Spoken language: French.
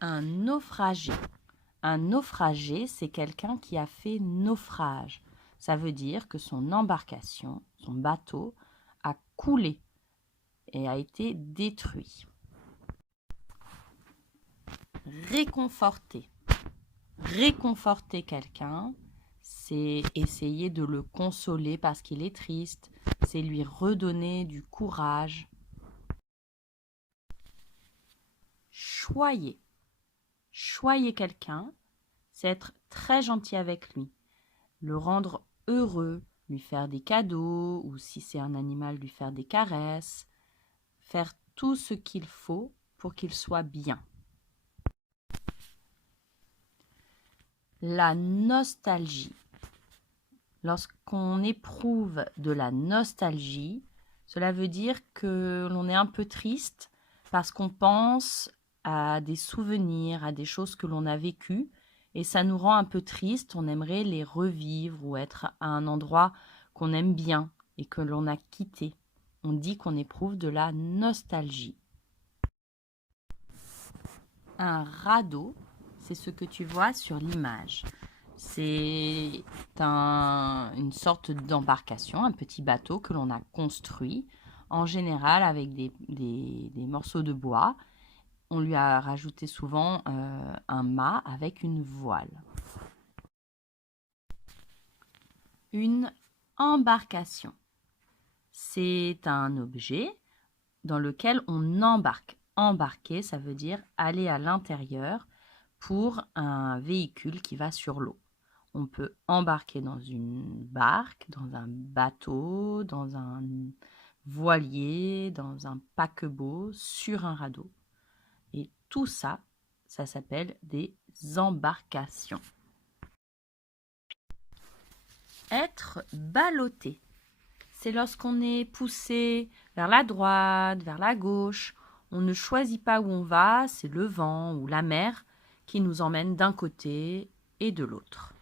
Un naufragé. Un naufragé, c'est quelqu'un qui a fait naufrage. Ça veut dire que son embarcation, son bateau, a coulé et a été détruit. Réconforter. Réconforter quelqu'un, c'est essayer de le consoler parce qu'il est triste, c'est lui redonner du courage. Choyer. Choyer quelqu'un, c'est être très gentil avec lui, le rendre heureux, lui faire des cadeaux ou si c'est un animal, lui faire des caresses, faire tout ce qu'il faut pour qu'il soit bien. La nostalgie. Lorsqu'on éprouve de la nostalgie, cela veut dire que l'on est un peu triste parce qu'on pense à des souvenirs, à des choses que l'on a vécues et ça nous rend un peu triste. On aimerait les revivre ou être à un endroit qu'on aime bien et que l'on a quitté. On dit qu'on éprouve de la nostalgie. Un radeau, c'est ce que tu vois sur l'image. C'est une sorte d'embarcation, un petit bateau que l'on a construit, en général avec des morceaux de bois. On lui a rajouté souvent un mât avec une voile. Une embarcation, c'est un objet dans lequel on embarque. Embarquer, ça veut dire aller à l'intérieur pour un véhicule qui va sur l'eau. On peut embarquer dans une barque, dans un bateau, dans un voilier, dans un paquebot, sur un radeau. Et tout ça, ça s'appelle des embarcations. Être ballotté, c'est lorsqu'on est poussé vers la droite, vers la gauche. On ne choisit pas où on va, c'est le vent ou la mer qui nous emmène d'un côté et de l'autre.